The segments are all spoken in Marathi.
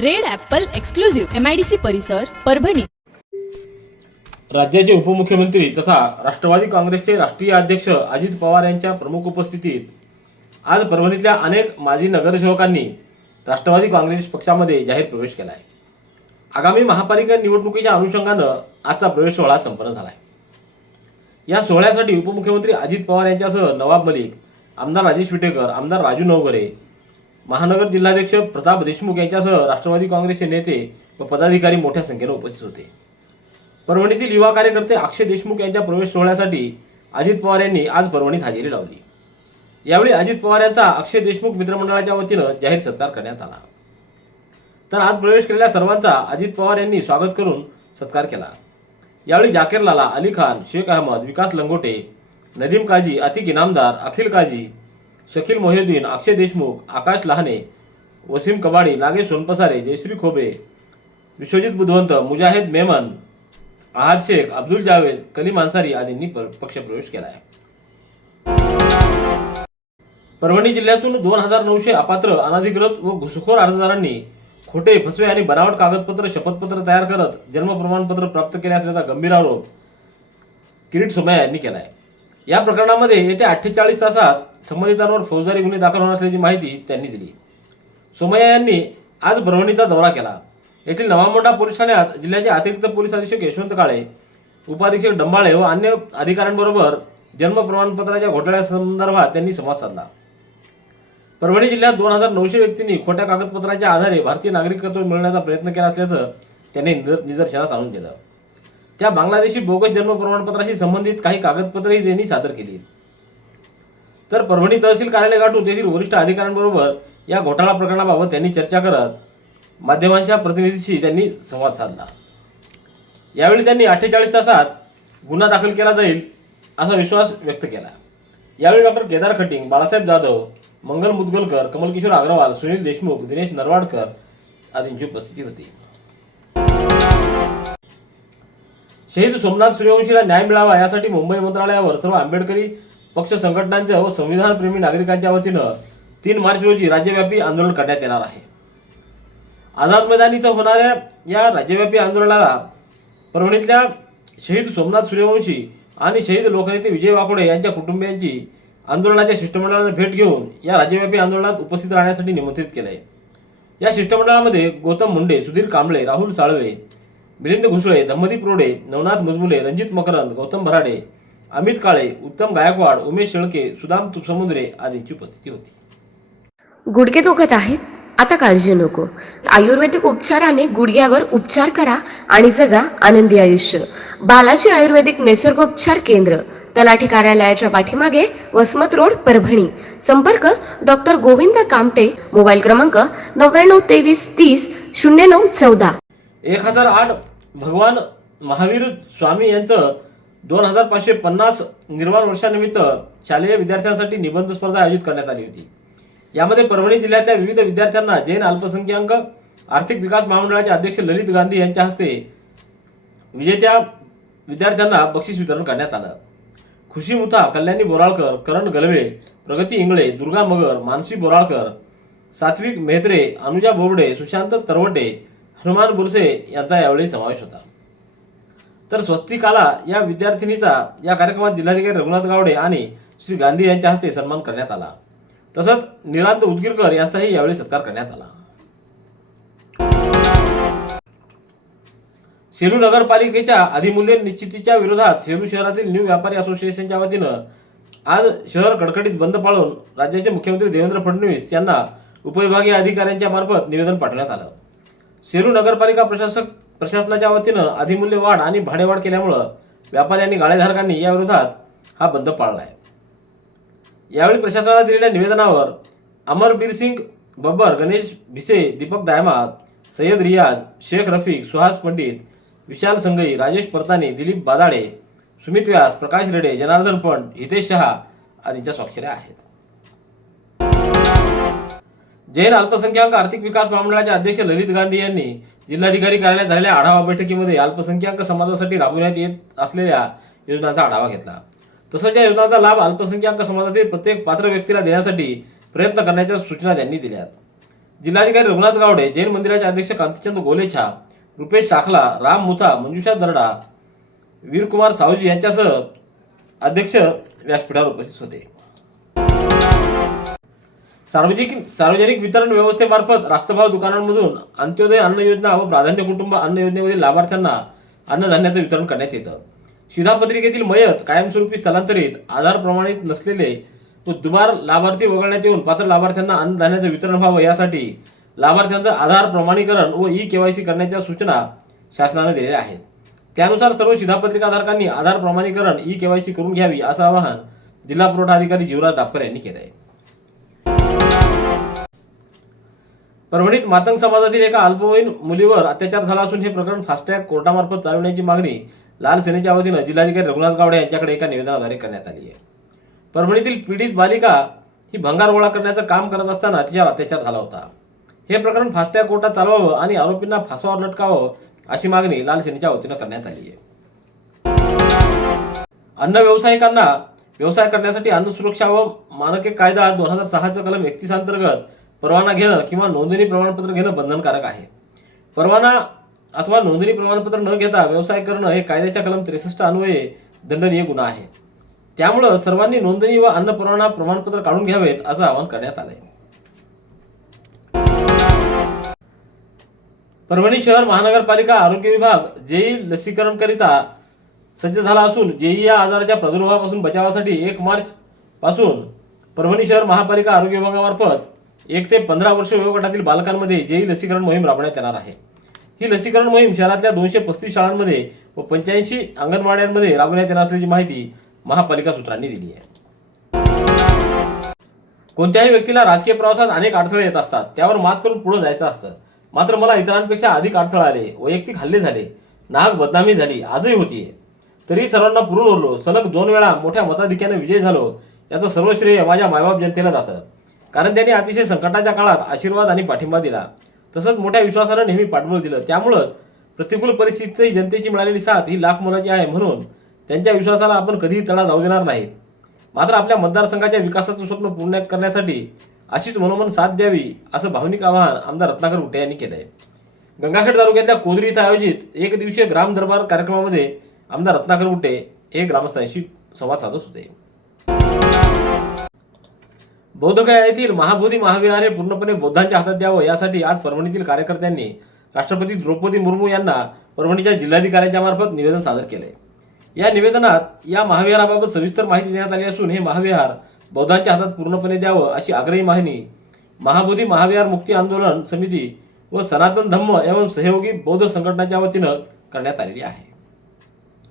Red apple exclusive MIDC परिसर परभणी. राज्याचे उपमुख्यमंत्री तथा राष्ट्रवादी काँग्रेसचे राष्ट्रीय अध्यक्ष अजित पवार यांच्या प्रमुख उपस्थितीत आज परभणीतल्या अनेक माजी नगरसेवकांनी राष्ट्रवादी काँग्रेस पक्षामध्ये जाहीर प्रवेश केला आहे आगामी महापालिका निवडणुकीच्या अनुषंगानं आजचा प्रवेश सोहळा संपन्न झाला आहे या सोहळ्यासाठी उपमुख्यमंत्री अजित पवार यांच्यासह नवाब मलिक आमदार राजेश विटेकर आमदार राजू नवगरे महानगर जिल्हाध्यक्ष प्रताप देशमुख यांच्यासह राष्ट्रवादी काँग्रेसचे नेते व पदाधिकारी मोठ्या संख्येनं उपस्थित होते. परभणीतील युवा कार्यकर्ते अक्षय देशमुख यांच्या प्रवेश सोहळ्यासाठी अजित पवार यांनी आज परभणीत हजेरी लावली. यावेळी अजित पवार यांचा अक्षय देशमुख मित्रमंडळाच्या वतीनं जाहीर सत्कार करण्यात आला. तर आज प्रवेश केलेल्या सर्वांचा अजित पवार यांनी स्वागत करून सत्कार केला. यावेळी जाकीर लाला अली खान शेख अहमद विकास लंगोटे नदीम काजी अतिक इनामदार अखिल काजी शकील मोहिउद्दीन अक्षय देशमुख आकाश लहाने वसीम कबाडी नागेश सोनपसारे जयश्री खोबे विश्वजित बुधवंत मुजाहिद मेमन आहार शेख अब्दुल जावेद कलीम अन्सारी आदींनी पक्षप्रवेश केला आहे परभणी जिल्ह्यातून दोन हजार नऊशे अपात्र अनाधिकृत व घुसखोर अर्जदारांनी खोटे फसवे आणि बनावट कागदपत्र शपथपत्र तयार करत जन्म प्रमाणपत्र प्राप्त केले असल्याचा गंभीर आरोप किरीट सोमय्या यांनी केला आहे या प्रकरणामध्ये येत्या अठ्ठेचाळीस तासात संबंधितांवर फौजदारी गुन्हे दाखल होणार असल्याची माहिती त्यांनी दिली. सोमय्या यांनी आज परभणीचा दौरा केला. येथील नवामोंडा पोलीस ठाण्यात जिल्ह्याचे अतिरिक्त पोलीस अधीक्षक यशवंत काळे उपाधीक्षक डंबाळे व अन्य अधिकाऱ्यांबरोबर जन्म प्रमाणपत्राच्या घोटाळ्यासंदर्भात त्यांनी संवाद साधला. परभणी जिल्ह्यात दोन हजार नऊशे व्यक्तींनी खोट्या कागदपत्राच्या आधारे भारतीय नागरिकत्व मिळवण्याचा प्रयत्न केला असल्याचं त्यांनी निदर्शनास आणून दिलं. त्या बांगलादेशी बोगस जन्म प्रमाणपत्राशी संबंधित काही कागदपत्रेही त्यांनी सादर केली. तर परभणी तहसील कार्यालय गाठून तेथील वरिष्ठ अधिकाऱ्यांबरोबर या घोटाळा प्रकरणाबाबत त्यांनी चर्चा करत माध्यमांच्या प्रतिनिधीशी त्यांनी संवाद साधला. यावेळी त्यांनी अठ्ठेचाळीस तासात गुन्हा दाखल केला जाईल असा विश्वास व्यक्त केला. यावेळी डॉक्टर केदार खटिंग बाळासाहेब जाधव मंगल मुदगलकर कमलकिशोर अग्रवाल सुनील देशमुख दिनेश नरवाडकर आदींची उपस्थिती होती. शहीद सोमनाथ सूर्यवंशीला न्याय मिळावा यासाठी मुंबई मंत्रालयावर सर्व आंबेडकरी पक्ष संघटनांच्या व संविधानप्रेमी नागरिकांच्या वतीनं तीन मार्च रोजी राज्यव्यापी आंदोलन करण्यात येणार आहे. आझाद मैदान इथं होणाऱ्या या राज्यव्यापी आंदोलनाला परभणीतल्या शहीद सोमनाथ सूर्यवंशी आणि शहीद लोकनेते विजय वाकोडे यांच्या कुटुंबियांची आंदोलनाच्या शिष्टमंडळानं भेट घेऊन या राज्यव्यापी आंदोलनात उपस्थित राहण्यासाठी निमंत्रित केलंय. या शिष्टमंडळामध्ये गौतम मुंडे सुधीर कांबळे राहुल साळवे मिलिंद घुसळे धम्मदीप रोडे नवनाथ मुजमुले रणजित मकरंद गौतम भराडे अमित काळे उत्तम गायकवाड उमेश शेळके सुदाम समुद्रे आदींची उपस्थिती होती. गुडघे दुखत आहेत? आता काळजी नको. आयुर्वेदिक उपचाराने गुडघ्यावर उपचार करा आणि जगा आनंदी आयुष्य. बालाजी आयुर्वेदिक निसर्गोपचार केंद्र तलाठी कार्यालयाच्या पाठीमागे वसमत रोड परभणी. संपर्क डॉक्टर गोविंद कामटे मोबाईल क्रमांक नव्याण्णव तेवीस तीस शून्य नऊ चौदा. एक हजार आठ भगवान महावीर स्वामी यांचं दोन हजार पाचशे पन्नास निर्माण वर्षानिमित्त शालेय विद्यार्थ्यांसाठी निबंध स्पर्धा आयोजित करण्यात आली होती. यामध्ये परभणी जिल्ह्यातल्या विविध विद्यार्थ्यांना जैन अल्पसंख्याक आर्थिक विकास महामंडळाचे अध्यक्ष ललित गांधी यांच्या हस्ते विजेत्या विद्यार्थ्यांना बक्षीस वितरण करण्यात आलं. खुशी मुथा कल्याणी बोराळकर करण गलवे प्रगती इंगळे दुर्गा मगर मानसी बोराळकर सात्विक मेहत्रे अनुजा बोबडे सुशांत तरवटे हनुमान बुरसे यांचा यावेळी समावेश होता. तर स्वस्तिकाला या विद्यार्थिनीचा या कार्यक्रमात जिल्हाधिकारी रघुनाथ गावडे आणि श्री गांधी यांच्या हस्ते सन्मान करण्यात आला. तसंच निरांत उदगीरकर यांचाही यावेळी सत्कार करण्यात आला. सेलू नगरपालिकेच्या अधिमूल्य निश्चितीच्या विरोधात सेलू शहरातील न्यू व्यापारी असोसिएशनच्या वतीनं आज शहर कडकडीत बंद पाळून राज्याचे मुख्यमंत्री देवेंद्र फडणवीस यांना उपविभागीय अधिकाऱ्यांच्या मार्फत निवेदन पाठवण्यात आलं. सेलू नगरपालिका प्रशासक प्रशासनाच्या वतीनं अधिमूल्य वाढ आणि भाडेवाढ केल्यामुळं व्यापारी आणि गाळेधारकांनी या विरोधात हा बंद पाळला आहे. यावेळी प्रशासनाला दिलेल्या निवेदनावर अमरबीर सिंग बब्बर गणेश भिसे दीपक दायमा सय्यद रियाज शेख रफीक सुहास पंडित विशाल संघई राजेश परतानी दिलीप बादाडे सुमित व्यास प्रकाश रेडे जनार्दन पंत हितेश शहा आदींच्या स्वाक्षऱ्या आहेत. जैन अल्पसंख्याक आर्थिक विकास महामंडळाचे अध्यक्ष ललित गांधी यांनी जिल्हाधिकारी कार्यालयात झालेल्या आढावा बैठकीमध्ये अल्पसंख्याक समाजासाठी राबविण्यात येत असलेल्या योजनांचा आढावा घेतला. तसंच या योजनांचा लाभ अल्पसंख्याक समाजातील प्रत्येक पात्र व्यक्तीला देण्यासाठी प्रयत्न करण्याच्या सूचना त्यांनी दिल्या जिल्हाधिकारी रघुनाथ गावडे जैन मंदिराचे अध्यक्ष कांतीचंद गोलेछा रुपेश शाखला राम मुथा मंजुषा दरडा वीरकुमार सावजी यांच्यासह अध्यक्ष व्यासपीठावर उपस्थित होते. सार्वजनिक सार्वजनिक वितरण व्यवस्थेमार्फत रास्तभाव दुकानांमधून अंत्योदय अन्न योजना व प्राधान्य कुटुंब अन्न योजनेमधील लाभार्थ्यांना अन्नधान्याचं वितरण करण्यात येतं. शिधापत्रिकेतील मयत कायमस्वरूपी स्थलांतरित आधार प्रमाणित नसलेले व दुबार लाभार्थी वगळण्यात येऊन पात्र लाभार्थ्यांना अन्नधान्याचं वितरण व्हावं यासाठी लाभार्थ्यांचं आधार प्रमाणीकरण व ई केवायसी करण्याच्या सूचना शासनाने दिलेल्या आहेत. त्यानुसार सर्व शिधापत्रिकाधारकांनी आधार प्रमाणीकरण ई केवायसी करून घ्यावी असं आवाहन जिल्हा पुरवठा अधिकारी जीवराज डापकर यांनी केलं आहे परभणीत मातंग समाजातील एका अल्पवयीन मुलीवर अत्याचार झाला असून हे प्रकरण फास्टॅग कोर्टामार्फत चालवण्याची मागणी लाल सेनेच्या वतीनं जिल्हाधिकारी रघुनाथ गावडे यांच्याकडे एका निवेदनाद्वारे करण्यात आली आहे. परभणीतील पीडित बालिका ही भंगार गोळा करण्याचं काम करत असताना तिच्यावर अत्याचार झाला होता. हे प्रकरण फास्टॅग कोर्टात चालवावं आणि आरोपींना फासावर लटकावं अशी मागणी लाल सेनेच्या वतीनं करण्यात आली आहे. अन्न व्यावसायिकांना व्यवसाय करण्यासाठी अन्न सुरक्षा व मानके कायदा दोन हजार सहाचा कलम एकतीस अंतर्गत परवाना घेणं किंवा नोंदणी प्रमाणपत्र घेणं बंधनकारक आहे. परवाना अथवा नोंदणी प्रमाणपत्र न घेता व्यवसाय करणं हे कायद्याच्या कलम त्रेसष्ट अन्वये दंडनीय गुन्हा आहे. त्यामुळं सर्वांनी नोंदणी व अन्न परवाना प्रमाणपत्र काढून घ्यावेत असं आवाहन करण्यात आलंय. परभणी शहर महानगरपालिका आरोग्य विभाग जेई लसीकरणकरिता सज्ज झाला असून जेई या आजाराच्या प्रादुर्भावापासून बचावासाठी एक मार्च पासून परभणी शहर महापालिका आरोग्य विभागामार्फत एक ते पंधरा वर्ष वयोगटातील बालकांमध्ये जेई लसीकरण मोहीम राबवण्यात येणार आहे. ही लसीकरण मोहीम शहरातल्या दोनशे पस्तीस शाळांमध्ये व पंच्याऐंशी अंगणवाड्यांमध्ये राबवण्यात येणार असल्याची माहिती महापालिका सूत्रांनी दिली आहे. कोणत्याही व्यक्तीला राजकीय प्रवासात अनेक अडथळे येत असतात. त्यावर मात करून पुढे जायचं असतं. मात्र मला इतरांपेक्षा अधिक अडथळा आले वैयक्तिक हल्ले झाले नाहक बदनामी झाली आजही होतीये. तरी सर्वांना पुरून उरलो सलग दोन वेळा मोठ्या मताधिक्याने विजय झालो याचं सर्व श्रेय माझ्या मायबाप जनतेला जातं. कारण त्यांनी अतिशय संकटाच्या काळात आशीर्वाद आणि पाठिंबा दिला. तसंच मोठ्या विश्वासानं नेहमी पाठबळ दिलं. त्यामुळंच प्रतिकूल परिस्थितीतही जनतेची मिळालेली साथ ही लाख मोलाची आहे म्हणून त्यांच्या विश्वासाला आपण कधीही तडा जाऊ देणार नाही. मात्र आपल्या मतदारसंघाच्या विकासाचं स्वप्न पूर्ण करण्यासाठी अशीच मनोमन साथ द्यावी असं भावनिक आवाहन आमदार रत्नाकर उटे यांनी केलंय. गंगाखेड तालुक्यातल्या कोदरी इथं आयोजित एक दिवसीय ग्राम दरबार कार्यक्रमामध्ये आमदार रत्नाकर उटे हे ग्रामस्थांशी संवाद साधत होते. बौद्धगया येथील महाबोधी महाविहार हे पूर्णपणे बौद्धांच्या हातात द्यावं यासाठी आज परभणीतील कार्यकर्त्यांनी राष्ट्रपती द्रौपदी मुर्मू यांना परभणीच्या जिल्हाधिकाऱ्यांच्या मार्फत निवेदन सादर केले. या निवेदनात या महाविहाराबाबत सविस्तर माहिती देण्यात आली असून हे महाविहार बौद्धांच्या हातात पूर्णपणे द्यावं अशी आग्रही मागणी महाबोधी महाविहार मुक्ती आंदोलन समिती व सनातन धम्म एवं सहयोगी बौद्ध संघटनाच्या वतीनं करण्यात आलेली आहे.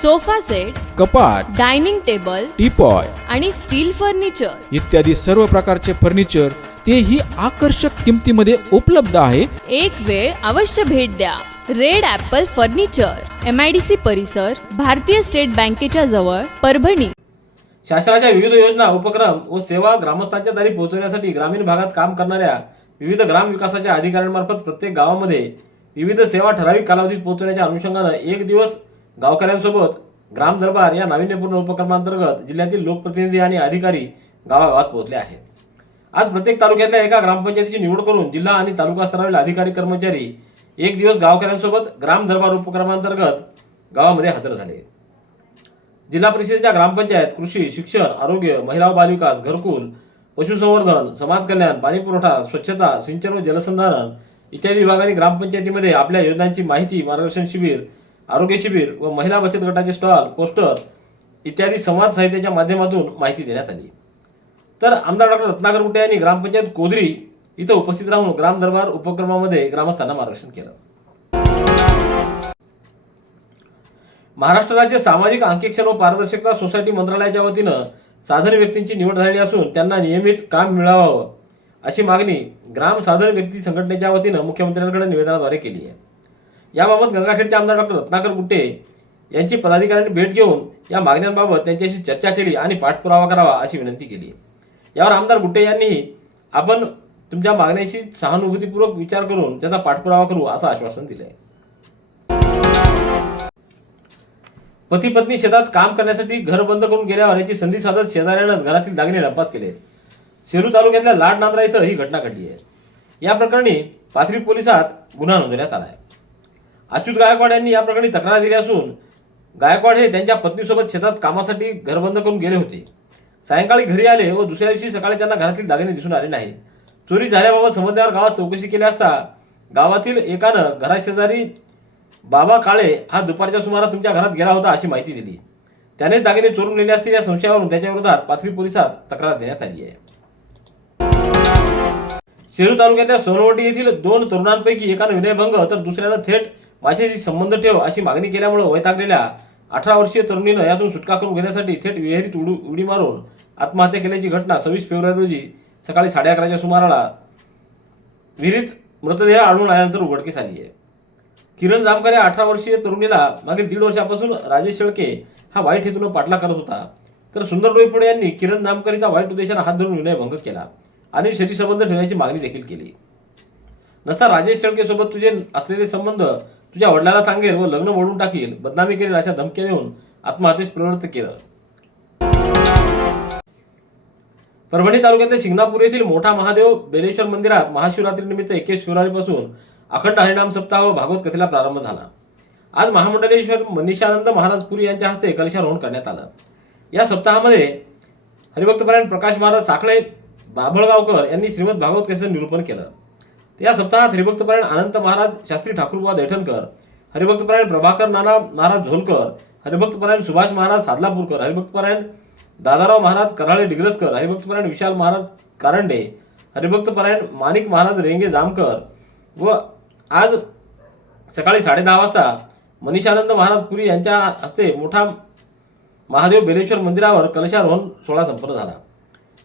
sofa set कपाट डायनिंग टेबल टीपॉय आणि स्टील फर्निचर. इत्यादी सर्व प्रकारचे फर्निचर तेही आकर्षक किमतीमध्ये उपलब्ध आहे. एक वेळ अवश्य भेट द्या. Red apple furniture M I D C परिसर भारतीय स्टेट बँकेच्या जवळ परभणी. शासनाच्या विविध योजना उपक्रम व सेवा ग्रामस्थांच्या दारी पोहोचवण्यासाठी ग्रामीण भागात काम करणाऱ्या विविध ग्राम विकासाच्या अधिकाऱ्यांमार्फत प्रत्येक गावामध्ये विविध सेवा ठराविक कालावधीत पोहोचवण्याच्या अनुषंगानं एक दिवस गावकऱ्यांसोबत ग्राम दरबार या नाविन्यपूर्ण उपक्रमांतर्गत जिल्ह्यातील लोकप्रतिनिधी आणि अधिकारी गावागावात पोहोचले आहेत. आज प्रत्येक तालुक्यातल्या एका ग्रामपंचायतीची निवड करून जिल्हा आणि तालुका स्तरावरील अधिकारी कर्मचारी एक दिवस गावकऱ्यांसोबत ग्राम दरबार उपक्रमांतर्गत गावामध्ये हजर झाले. जिल्हा परिषदेच्या ग्रामपंचायत कृषी शिक्षण आरोग्य महिला व बालविकास घरकुल पशुसंवर्धन समाज कल्याण पाणी पुरवठा स्वच्छता सिंचन व जलसंधारण इत्यादी विभागांनी ग्रामपंचायतीमध्ये आपल्या योजनांची माहिती मार्गदर्शन शिबिर आरोग्य शिबिर व महिला बचत गटाचे स्टॉल पोस्टर इत्यादी संवाद साहित्याच्या माध्यमातून माहिती देण्यात आली. तर आमदार डॉक्टर रत्नाकर गुट्टे यांनी ग्रामपंचायत कोदरी इथं उपस्थित राहून ग्राम दरबार उपक्रमामध्ये ग्रामस्थांना मार्गदर्शन केलं. महाराष्ट्र राज्य सामाजिक अंकेक्षण व पारदर्शकता सोसायटी मंत्रालयाच्या वतीनं साधन व्यक्तींची निवड झालेली असून त्यांना नियमित काम मिळावं अशी मागणी ग्राम साधन व्यक्ती संघटनेच्या वतीनं मुख्यमंत्र्यांकडे निवेदनाद्वारे केली आहे. याबाबत गंगाखेडचे आमदार डॉक्टर रत्नाकर गुट्टे यांची पदाधिकाऱ्यांनी भेट घेऊन या मागण्यांबाबत त्यांच्याशी चर्चा केली आणि पाठपुरावा करावा अशी विनंती केली. यावर आमदार गुट्टे यांनी आपण तुमच्या मागण्याशी सहानुभूतीपूर्वक विचार करून त्याचा पाठपुरावा करू असं आश्वासन दिलंय. पती पत्नी शेतात काम करण्यासाठी घर बंद करून गेल्यावर याची संधी साधत शेजाऱ्यानं घरातील दागिने लंपात केले. सेलू तालुक्यातल्या लाड नांद्रा इथं ही घटना घडली आहे. या प्रकरणी पाथरी पोलिसात गुन्हा नोंदवण्यात आला आहे. अच्युत गायकवाड यांनी या प्रकरणी तक्रार दिली असून गायकवाड हे त्यांच्या पत्नीसोबत शेतात कामासाठी घरबंद करून गेले होते. सायंकाळी घरी आले व दुसऱ्या दिवशी सकाळी त्यांना घरातील दागिने दिसून आले नाहीत. चोरी झाल्याबाबत समजल्यावर गावात चौकशी केली असता गावातील एकानं घराशेजारी बाबा काळे हा दुपारच्या सुमारास तुमच्या घरात गेला होता अशी माहिती दिली. त्याने दागिने चोरून नेले असतील या संशयावरून त्याच्या विरोधात पाथरी पोलिसात तक्रार देण्यात आली आहे. सेलू तालुक्यातल्या सोनवटी येथील दोन तरुणांपैकी एकानं विनयभंग तर दुसऱ्यानं थेट माझ्याशी संबंध ठेव अशी मागणी केल्यामुळे वैतागलेल्या अठरा वर्षीय तरुणीनं यातून सुटका करून घेण्यासाठी थेट विहिरीत उडू उडी मारून आत्महत्या केल्याची घटना सव्वीस फेब्रुवारी रोजी सकाळी साडे अकराच्या सुमाराला विहिरीत मृतदेह आढळून आल्यानंतर उघडकीस आली आहे. किरण जामकर या अठरा वर्षीय तरुणीला मागील दीड वर्षापासून राजेश शेळके हा वाईट हेतून पाठला करत होता. तर सुंदर डोईपुडे यांनी किरण जामकरीचा वाईट उद्देशानं हात धरून विनयभंग केला आणि शरीर संबंध ठेवण्याची मागणी देखील केली. नसता राजेश शेळके सोबत तुझे असलेले संबंध तुझ्या वडिलाला सांगेल व लग्न मोडून टाकील बदनामी करेल अशा धमक्या देऊन आत्महत्येस प्रवृत्त केलं. परभणी तालुक्यातल्या शिंगणापूर येथील मोठा महादेव बेलेश्वर मंदिरात महाशिवरात्रीनिमित्त एकवीस फेब्रुवारीपासून अखंड हरिनाम सप्ताह व भागवत कथेला प्रारंभ झाला. आज महामंडलेश्वर मनीषानंद महाराज पुरी यांच्या हस्ते कलशारोहण करण्यात आलं. या सप्ताहामध्ये हरिभक्तपरायण प्रकाश महाराज साखळे बाभळगावकर यांनी श्रीमद भागवत कथेचं निरूपण केलं. या सप्ताहात हरिभक्तपरायण अनंत महाराज शास्त्री ठाकूरबा दैठणकर हरिभक्तपरायण प्रभाकर नाना महाराज झोलकर हरिभक्तपरायण सुभाष महाराज सादलापूरकर हरिभक्तपरायण दादाराव महाराज कराळे डिग्रसकर हरिभक्तपरायण विशाल महाराज कारंडे हरिभक्तपरायण माणिक महाराज रेंगे जामकर व आज सकाळी साडे दहा वाजता मनीषानंद महाराज पुरी यांच्या हस्ते मोठा महादेव बेलेश्वर मंदिरावर कलशारोहण सोहळा संपन्न झाला.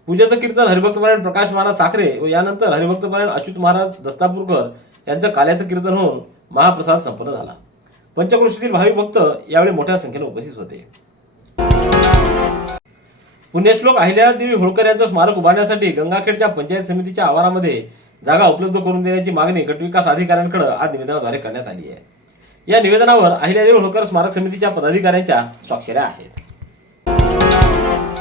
पूजेचं कीर्तन हरिभक्तपरायण प्रकाश महाराज साखरे व यानंतर हरिभक्तपरायण अच्युत महाराज दस्तापूरकर यांचं काल्याचं कीर्तन होऊन महाप्रसाद संपन्न झाला. पंचक्रोशीतील भाविक भक्त यावेळी मोठ्या संख्येने उपस्थित होते. पुण्यश्लोक अहिल्यादेवी होळकर यांचं स्मारक उभारण्यासाठी गंगाखेडच्या पंचायत समितीच्या आवारामध्ये जागा उपलब्ध करून देण्याची मागणी गटविकास अधिकाऱ्यांकडे आज निवेदनाद्वारे करण्यात आली आहे. या निवेदनावर अहिल्यादेवी होळकर स्मारक समितीच्या पदाधिकाऱ्यांच्या स्वाक्षऱ्या आहेत.